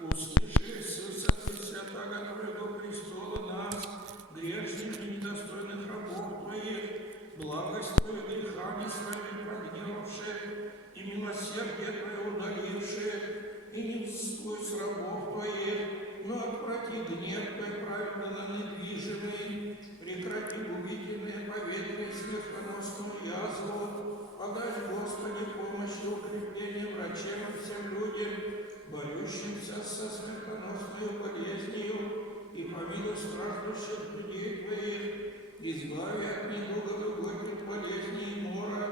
Услыши, высоты святаго Твоего престола нас, грешных и недостойных рабов Твоих, благость Твою грехами своими прогневавших, и милосердие Твое удаливших, и не взыскуй с рабов Твоих, но отврати гнев Твой праведно недвижимый, прекрати губительные поветрия смертоносную язву, подай, Господи, помощь и укрепление врачам и всем людям, борющимся со смертоносной болезнью, и помилуй страждущих людей Твоих, избави от недугов и горьких болезней и мора,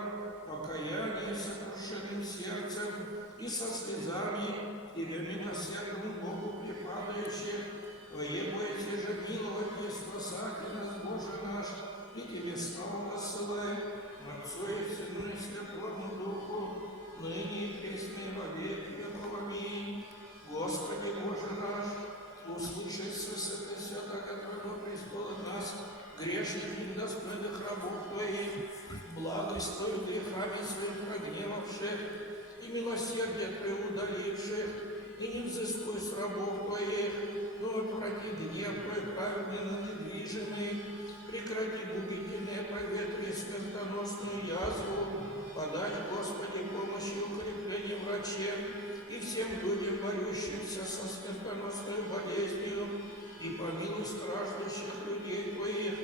покаяние сокрушенным сердцем и со слезами, Тебе милосердному Богу припадающих, Твое боясь же миловать и спасать нас, Боже наш, и Тебе славу воссылаем, Отцу и Сыну и Святому Духу, ныне и присно и во веки веков. Аминь. Господи Боже наш, услышай с высоты святаго Твоего престола нас, грешных и недостойных рабов Твоих, благость Твою грехами своим прогневавших, и милосердие Твое удаливших, и не взыскуй с рабов Твоих, но отврати гнев Твой праведно недвижимый, прекрати губительные поветрия смертоносную язву, подай, Господи, помощь и укрепление врачам и всем людям, борющимся со смертоносной болезнью, и помилуй страждущих людей Твоих,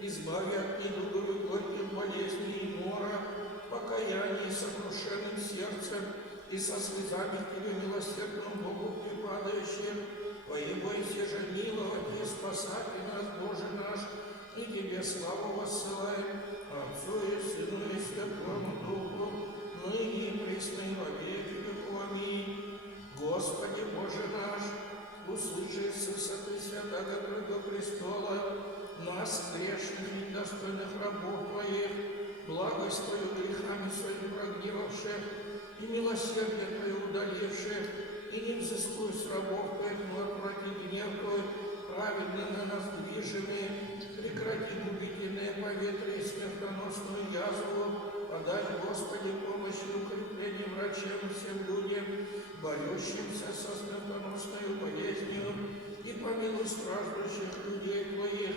избави от недугов и горьких болезней и мора, покаяние сокрушенным сердцем и со слезами к Тебе милосердному Богу припадающим, Твое бойся же миловать и спасать нас, Боже наш, и Тебе славу воссылаем, Отцу и Сыну и Святому Духу, ныне и присно и во веки веков. Аминь. Господи Боже наш, услыши с высоты святаго Твоего престола нас, грешных и недостойных рабов Твоих, благость Твою грехами своими прогневавших, и милосердие Твое удаливших, и не взыскуй с рабов Твоих, но отврати гнев Твой, праведно на нас движимый, прекрати губительные поветрия и смертоносную язву, подай, Господи, помощь и укрепление врачам и всем людям, борющимся со смертоносной болезнью, и помилуй страждущих людей Твоих,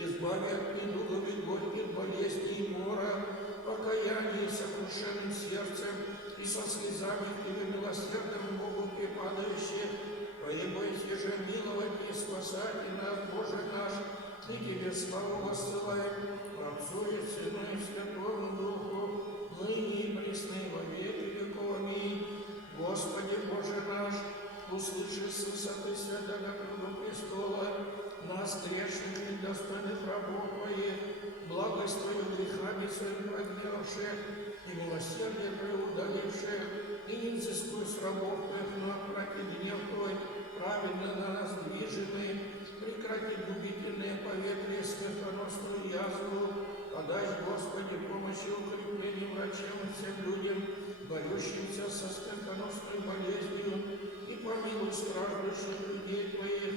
избави от недугов и горьких болезней и мора, покаяние сокрушенным сердцем и со слезами к Тебе милосердному Богу припадающих, Твое бойся же миловать и спасать нас, Боже наш, и Тебе славу воссылаем, Отцу и Сыну и Святому Духу, ныне и присно и во веки веков. Аминь. Господи Боже наш, услыши с высоты святаго Твоего престола нас, грешных и недостойных рабов Твоих, благость Твою грехами своим прогневавших, и милосердие Твое удаливших, и не взыскуй с рабов Твоих, но отврати гнев Твой, праведно на нас движимый, прекрати губительные поветрия смертоносную язву, подай, Господи, помощь и укрепление врачам и всем людям, борющимся со смертоносной болезнью, и помилуй страждущих людей Твоих,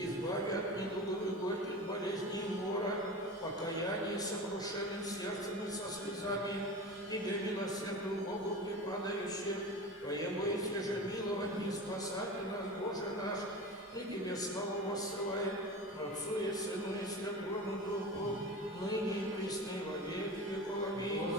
избави от недугов и горьких болезней и мора, покаяние сокрушенным сердцем и со слезами, Тебе милосердному Богу припадающим, Твое бойся же миловать и спасать нас, Боже наш, и Тебе славу воссылаем, Отцу и Сыну и Святому Духу, ныне и присно и во веки веков. Аминь.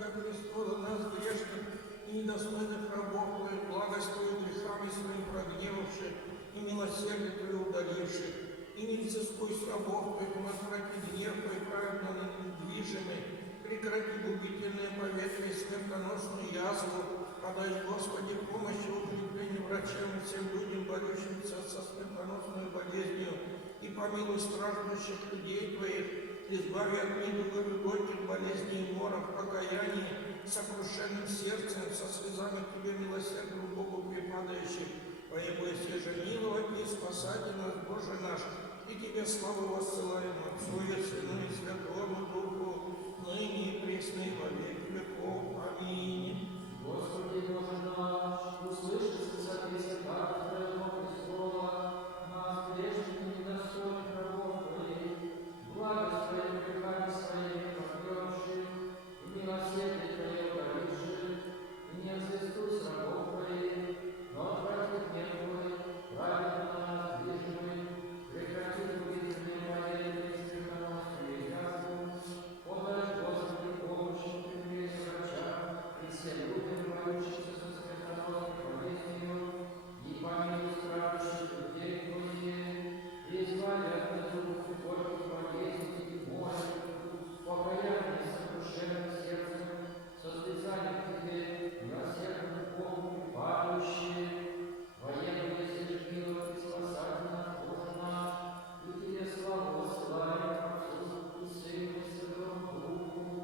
святаго престола нас грешных и недостойных рабов Твоих, благость Твою грехами своим прогневавших и милосердие Твое удаливших, и не взыскуй с рабов Твоих, но отврати гнев Твой праведно недвижимый, прекрати губительное поветрие, смертоносную язву, подай, Господи, помощь и укрепление врачам и всем людям, борющимся со смертоносной болезнью, и помилуй страждущих людей Твоих, избави от недугов и горьких болезней и моров, покаянии, сокрушенным сердцем, со слезами к Тебе милосердному Богу припадающих, поебо же миловать и спасать нас, Боже наш, и Тебе славу воссылаем, Отцу и Сыну и Святому Духу, ныне и присно и во веки веков. Аминь. Господи Боже наш, услыши высоты святаго Твоего престола, нас грешных и недостойных рабов Твоих, благость Твою грехами своими прогневавших, и милосердие Твое удаливших, и не взыскуй с рабов Твоих, но отврати гнев Твой, праведно на нас движимый, прекрати губительные поверья и смертоносную язву, подай, Господи, помощь и укрепление врачам и всем людям, борющимся со смертоносной болезнью, и помилуй страждущих людей Твоих, и избави от недугов и горьких болезней и моря, покаяние сокрушенным сердцем, со слезами к Тебе, милосердному Богу припадающие, военно если же миловать и спасать нас, Боже наш, и Тебе славу воссылаем, Отцу и Сыну и Святому Духу,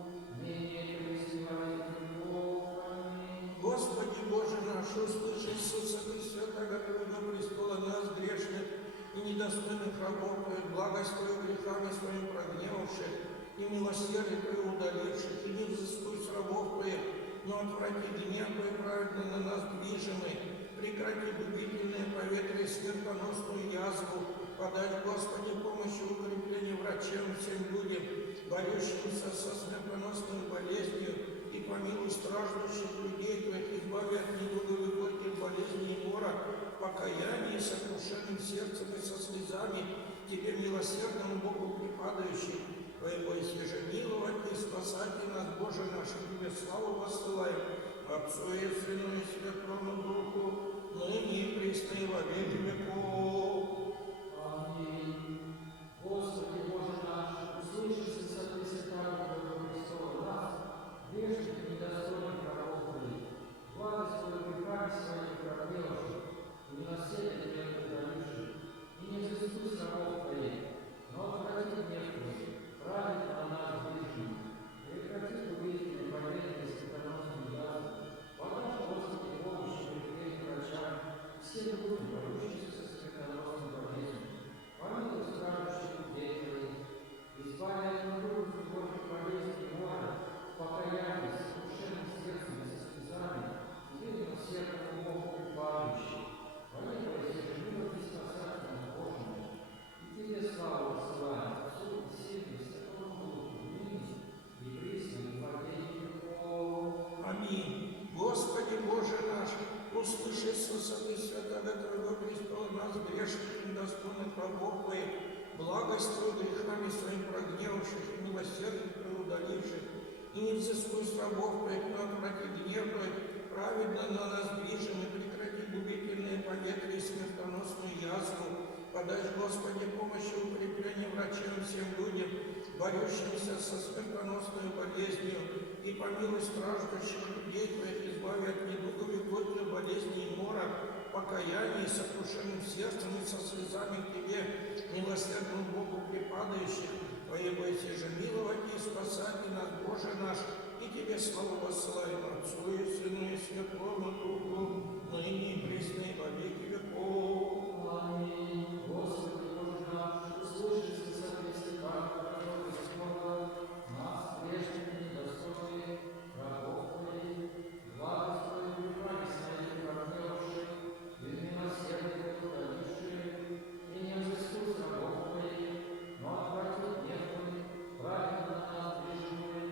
ныне и присно во веки веков. Аминь. Господи Боже наш, услыши Иисуса Христа, Твоего престола нас грешных и недостойных рабов Твоих, благость Твою грехами своим прогневавших, и милосердие Твое удаливших, и не взыскуй с рабов Твоих, но отврати гнев Твой праведно на нас движимый, прекрати губительное поветрие смертоносную язву, подай, Господи, помощь и укрепление врачам всем людям, борющимся со смертоносной болезнью, и помилуй страждущих людей Твоих, избави от недугов и горьких болезней и мора, покаяние сокрушенным сердцем и со слезами Тебе, милосердному Богу припадающих, Твоего же миловать и спасать и нас, Боже наш, и Тебе славу воссылаем, Отцу и Сыну и Святому Духу, ныне и присно и во веки веков. Аминь. Господи Боже наш, услыши с высоты святаго Твоего престола нас, грешных и недостойных рабов Твоих, благость Твою грехами своими прогневавших, и милосердие Твое удаливших, и не взыскуй с рабов Твоих, но отврати гнев Твой, праведно на нас движимый, прекрати губительные поверья и смертоносную язву, подай, Господи, помощь и укрепление врачам и всем людям, борющимся со смертоносной болезнью, помилуй страждущих людей Твоих, избави от недугов и горьких болезней и мора, покаяние сокрушенным сердцем и со слезами, Тебе милосердному Богу припадающий, поехали все же милость и спасать нас, Боже наш, и Тебе славу воссылаем, Отцу и Сыну и Святому Духу, ныне и присно и во веки веков. Аминь. Господи Боже наш, услыши с высоты святаго Твоего престола нас грешных и недостойных рабов Твоих, благость Твою грехами своим прогневавших и милосердие Твое удаливших, и не взыскуй с рабов Твоих, но отврати гнев Твой, праведно на нас движимый, прекрати губительные поветрие и смертоносную язву, подай, Господи, помощь и укрепление врачам всем людям, борющимся со смертоносной болезнью, и помилуй страждущих людей Твоих, избави от недугов и горьких болезней и мора, покаяние сокрушенным сердцем и со слезами к Тебе, милосердному Богу припадающих, Твоего же миловать и спасать и нас, Боже наш, и Тебе славу воссылаем, Отцу и Сыну и Святому Духу, ныне и присно и во веки веков. Аминь. Господи Боже наш, услыши с высоты святаго Твоего престола нас, грешных и недостойных рабов Твоих, благость Твою грехами своими прогневавших, и милосердие Твое удаливших, и не взыскуй с рабов Твоих, но отврати гнев Твой, праведно на нас движимый,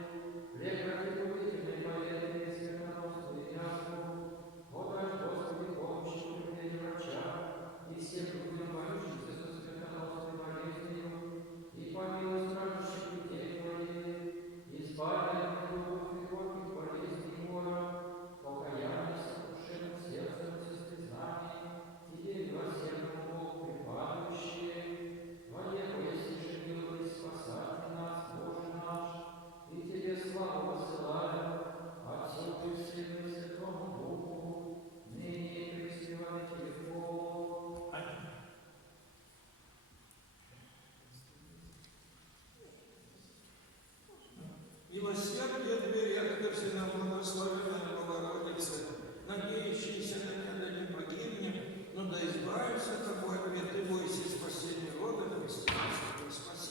прекрати губительные поверья и смертоносную язву, подай, Господи, помощь и укрепление врачам и всем людям, борющимся со смертоносной Милосердие двери открывся нам, благословенная Богородица, надеющаяся никогда не погибнем, но да избавится тобой от бед, и бойся спасения рода христианского. Спаси